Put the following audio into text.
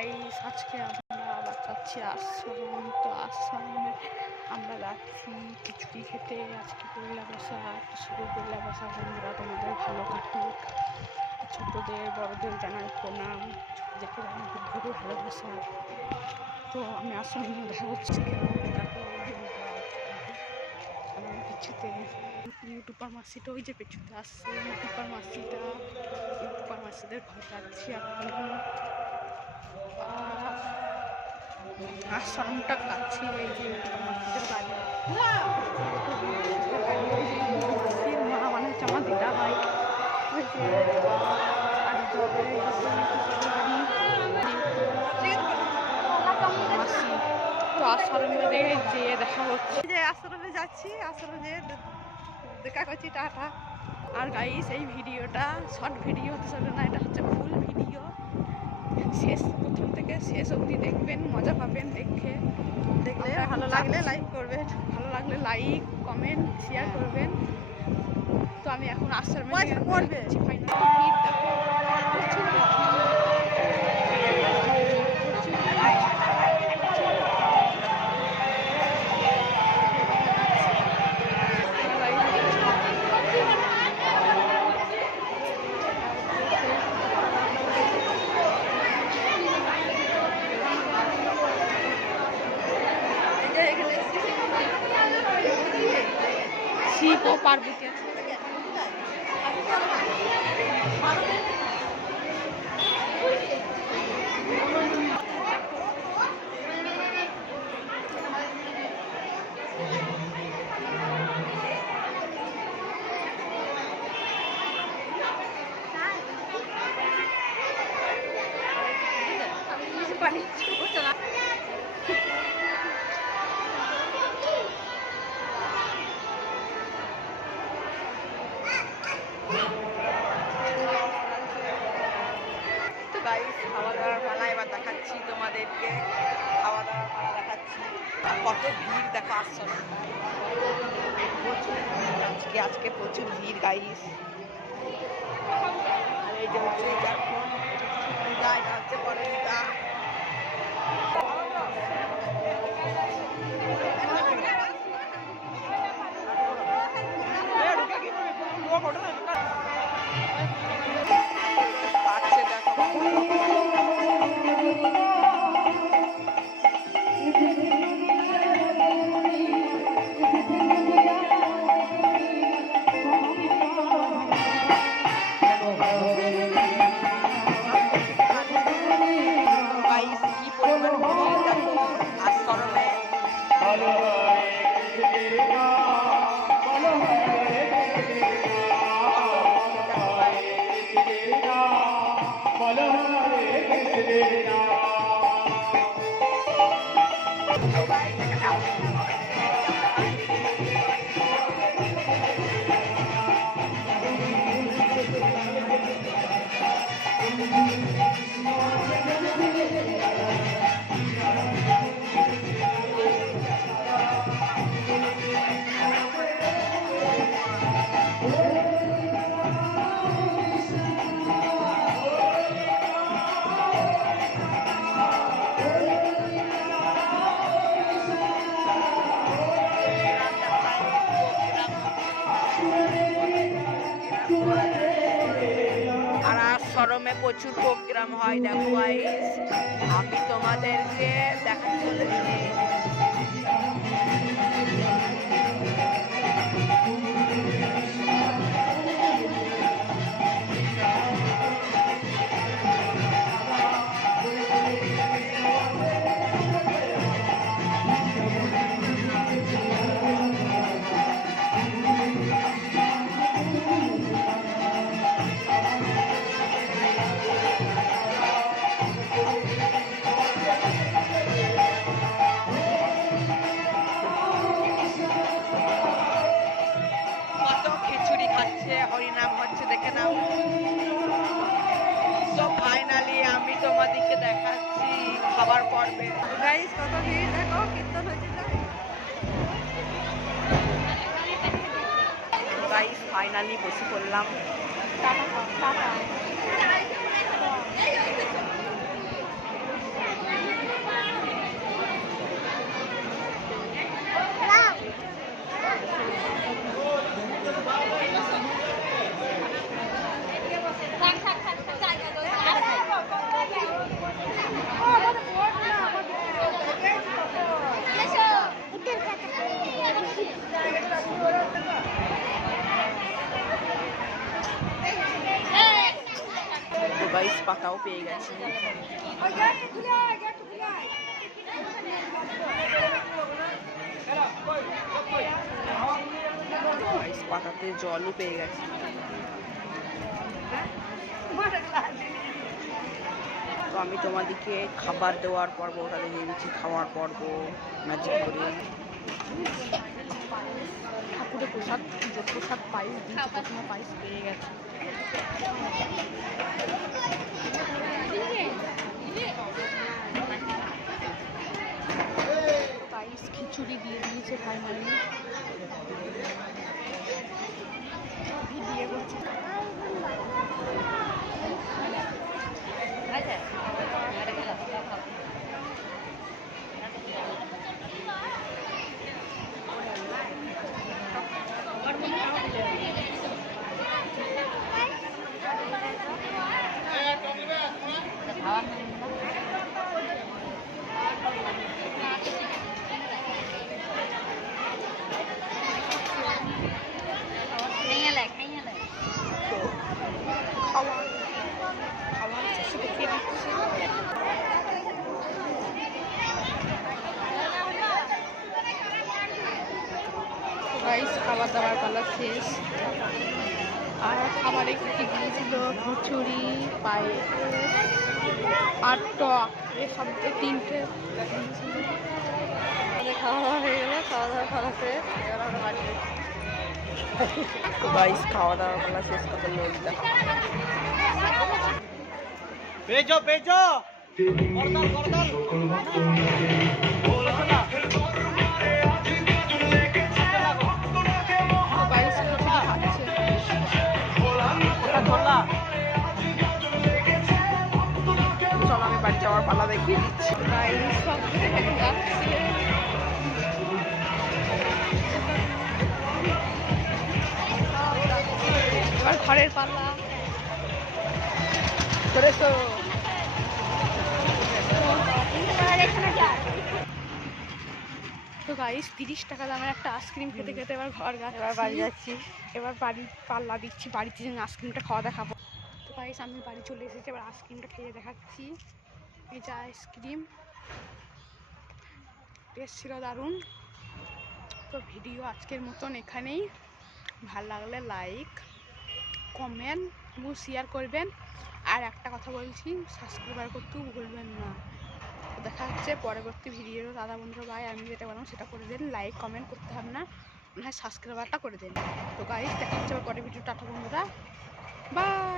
Guys, আজকে আমরা আবার যাচ্ছি আশ্রম। তো আশ্রমে আমরা যাচ্ছি খিচুড়ি খেতে। আজকে পয়লা বৈশাখ, শুভ পয়লা বৈশাখ। বন্ধুরা, তোমাদের ভালো কাটুক। ছোটদের বড়দের জানাই প্রণাম, ছোটদেরকে জানাই বুদ্ধদের ভালোবাসা। তো আমি আশ্রমে দেখা করছি কিছুতে ইউটিউবার মাসিটা ওই যে পেছুতে আসছে। ইউটিউবার মাসিদের ঘর যাচ্ছি এখন। আশ্রমটা কাছে, এই যে ইউটিউবার মাসিদের বাড়ি। মাসির মা মানে হচ্ছে আমার দিদা ভাই। মাসি তো আশ্রমে যেয়ে দেখা হচ্ছে। যে আশ্রমে যাচ্ছি, আশ্রমে দেখা করছি, টাটা। আর গাইস, এই ভিডিওটা শর্ট ভিডিও হতে চলে না, এটা হচ্ছে ফুল ভিডিও। প্রথম থেকে শেষ অবধি দেখবেন, মজা পাবেন দেখে। দেখলে ভালো লাগলে লাইক করবেন, ভালো লাগলে লাইক কমেন্ট শেয়ার করবেন। তো আমি এখন আশ্রমে পড়বে শিব ও পার্বতী আছে। পানি খাওয়া দাওয়ার পালা এবার দেখাচ্ছি তোমাদেরকে। খাওয়া দাওয়ার পালা দেখাচ্ছি। কত ভিড় দেখো আশ্রমে। আজকে প্রচুর ভিড় গাইস। আর এই যে হচ্ছে হচ্ছে পরমিতা। আর আশ্রমে প্রচুর প্রোগ্রাম হয় দেখো গাইস। আমি তোমাদেরকে দেখাতে চলেছি। হরিনাম হচ্ছে, দেখে নাও। তো ফাইনালি আমি তোমাদেরকে দেখাচ্ছি খাবার পর্বে। গাইস, কত ভিড় দেখো, কীর্তন হয়েছে। গাইস, ফাইনালি বসে পড়লাম। পাতাও পেয়ে গেছি। পাতাতে জলও পেয়ে গেছি। তো আমি তোমাদেরকে খাবার দেওয়ার পর্ব ওটা দেখিয়ে দিচ্ছি, খাওয়ার পর্ব ম্যাজিক করে। ঠাকুরের প্রসাদ, পুজোর প্রসাদ পায়েস দিয়েছে, প্রথমে পায়েস পেয়ে গেছে। পায়েস খিচুড়ি দিয়ে দিয়েছে ফাইনালি। ভিডিও করছে। খাবার দাবার পালা শেষ। আর খাবারে কি দিয়েছিল, খিচুড়ি, পায়েস আর টক, এসব 3টে দিয়েছিল। খাওয়া দাওয়া হয়ে গেলে, খাওয়া দাওয়া করা শেষ, এবার আমরা বাড়ি যাচ্ছি। খাওয়া দাওয়া পালা শেষ করতে লোকটা বেজো বেজো চলো আমি বাড়ি যাওয়ার পালা দেখিয়ে দিচ্ছি। এবার ঘরের পালা। তো গাইস 30 টাকা দামের একটা আইসক্রিম খেতে খেতে এবার ঘর এবার বাড়ি যাচ্ছি। এবার বাড়ি পাল্লা দিচ্ছি, বাড়িতে যেন আইসক্রিমটা খাওয়া দেখাবো। তো গাইস আমি বাড়ি চলে এসেছি, এবার আইসক্রিমটা খেয়ে দেখাচ্ছি। এই যে আইসক্রিম, টেস্ট ছিল দারুণ। তো ভিডিও আজকের মতন এখানেই। ভালো লাগলে লাইক, কমেন্ট এবং শেয়ার করবেন। আর একটা কথা বলছি, সাবস্ক্রাইব করতেও ভুলবেন না। দেখা হচ্ছে পরবর্তী ভিডিও। দাদা বন্ধুরা ভাই আমি যেটা বললাম সেটা করে দেন, লাইক কমেন্ট করতে হবে না, মনে হয় সাবস্ক্রাইবারটা করে দেন। তো গাইস দেখা হচ্ছে পরের ভিডিও। টাটা বন্ধুরা, বাই।